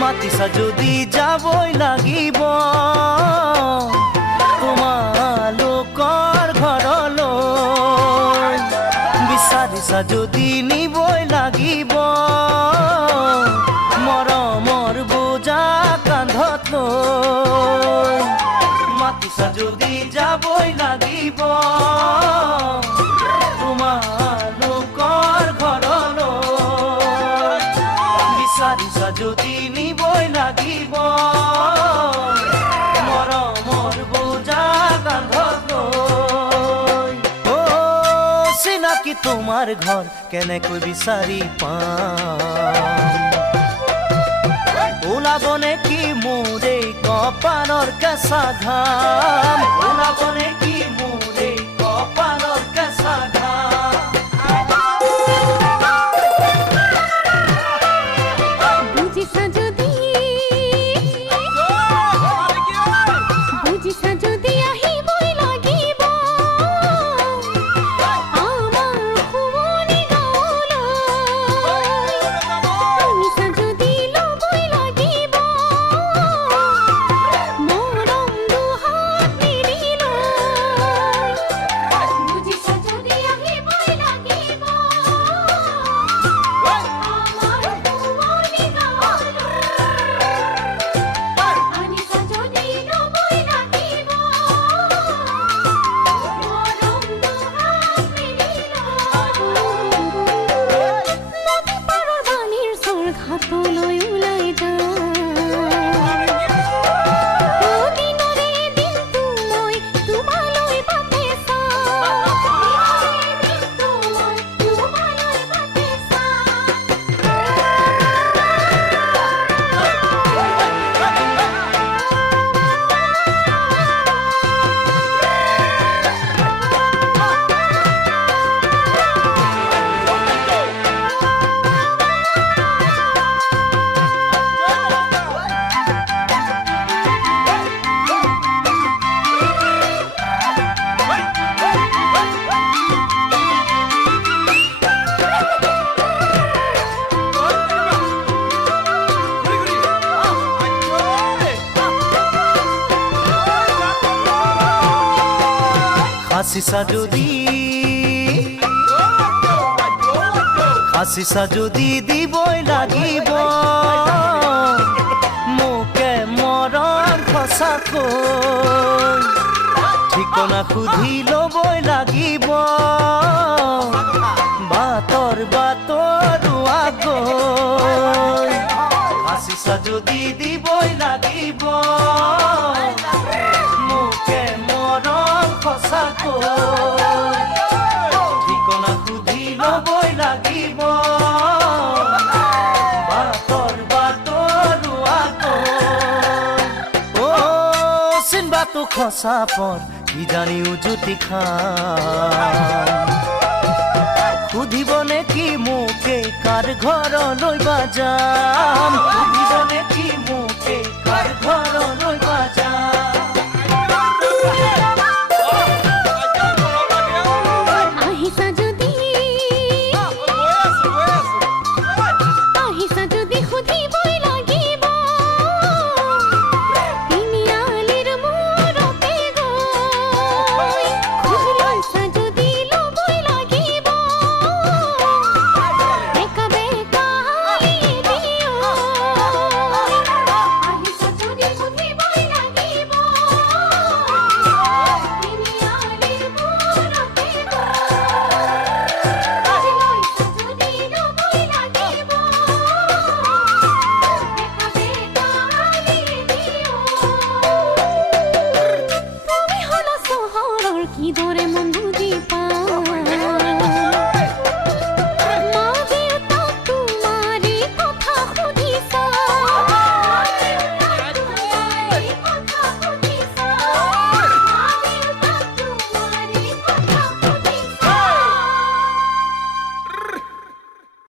মাতিছা যদি যাবই লাগিব তোমালোকৰ ঘৰলৈ বিচাৰিছা যদি নিবই লাগিব মৰমৰ বোজা কান্ধত লৈ মাতিছা যদি যাবই লাগিব তোমালোকৰ ঘৰলৈ বিচাৰিছা যদি নিবই লাগিব মৰমৰ বোজা কান্ধত লৈ চিনাকি তোমাৰ ঘৰ কেনেকৈ বিচাৰি পাম ওলাব নেকি মোৰ এই কপালৰ কেঁচা ঘাম ওলাব নেকি মোৰ এই কপালৰ কেঁচা ঘাম বুজিছা যদি আহিবই লাগিব আমাৰ শুৱনি গাঁৱলৈ শুনিছা যদি ল'বই লাগিব মৰম দুহাত মেলি লৈ বুজিছা যদি আহিবই লাগিব আমাৰ শুৱনি গাঁৱলৈ আনিছা যদি ল'বই লাগিব মৰম দুহাত মেলি লৈ নদী পাৰৰ বালিৰ চৰ ঘাটলৈ ওলাই যাওঁ দিনৰে দিনটো মই তোমালৈ বাটে হাসিছা যদি দিবই লাগিব মোকে মৰম সঁচাকৈ ঠিকনা সুধি ল'বই লাগিব বাটৰুৱাকৈ হাসিছা যদি দিবই লাগিব মোকে মৰম সঁচাকৈ ঠিকনা সুধি ল'বই লাগিব চিনবাটো খচা পৰ কিজানি উজুতি খাম সুধিব নেকি মোকে কাৰ ঘৰলৈ বা যাম সুধিব নেকি মোকে কাৰ ঘৰলৈ বা যাম